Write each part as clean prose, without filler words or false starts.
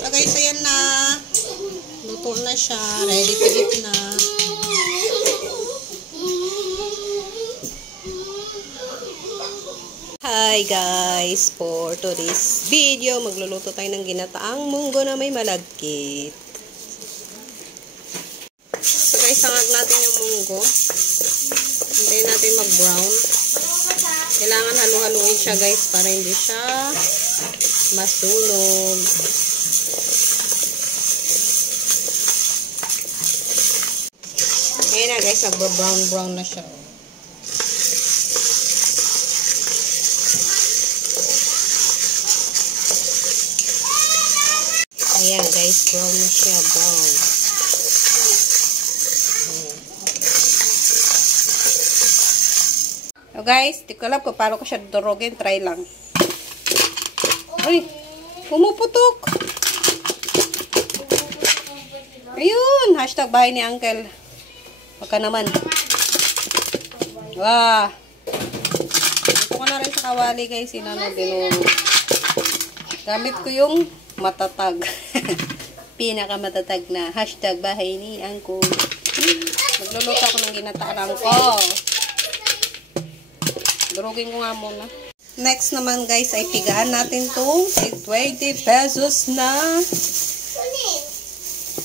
So guys, ayan na. Luto na siya. Ready to eat na. Hi guys! For today's video, magluluto tayo ng ginataang munggo na may malagkit. So guys, sangag natin yung munggo. Hintayin natin mag-brown. Kailangan halu-haluin siya guys para hindi siya masunog. Ayan na guys, nagba-brown na siya. Ayan guys, brown na siya, brown. So guys, di ko alam kung paano ko siya durugin, try lang. Ay, pumuputok. Ayun, hashtag bahay ni Uncle. Baka naman. Wah. Ito ko na rin sa kawali guys, sinano din. Gamit ko yung matatag. Pinakamatatag na hashtag bahay ni Uncle. Magluluto ako ng ginataang ko. Durugin ko nga muna. Next naman guys ay pigaan natin itong 20 pesos na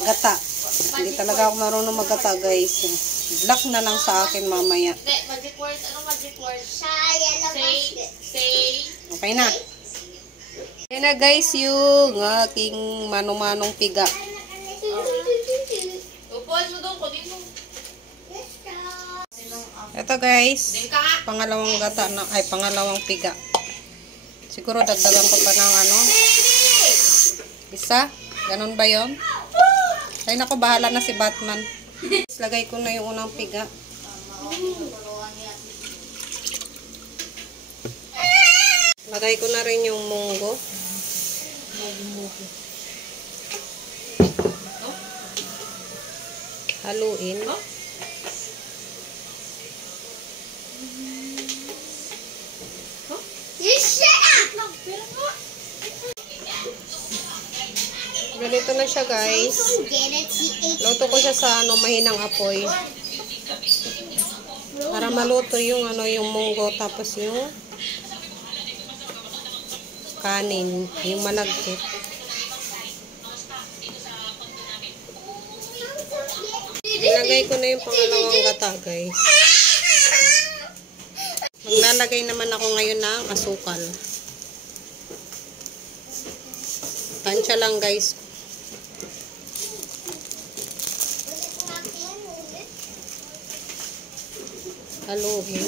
gata. Hindi talaga ako marunong maggata guys. Black na lang sa akin mamaya. Magic word. Anong magic word? Say. Okay na. Yan na guys yung aking manong-manong piga. Ito guys, pangalawang gata na, ay pangalawang piga. Siguro dagdagan ko pa ng isa. Ganun ba yun? Ay naku, bahala na si Batman. Lagay ko na yung unang piga. Lagay ko na rin yung munggo. Haluin. Ganito na siya guys. Luto ko siya sa mahinang apoy. Para maluto yung yung munggo tapos yung kanin, yung malagkit. Ilagay ko na yung pangalawang gata guys. Maglalagay naman ako ngayon ng asukal. Tansya lang guys. Haluin.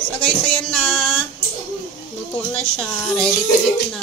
So guys, ayan na. Luto na siya. Ready to eat na.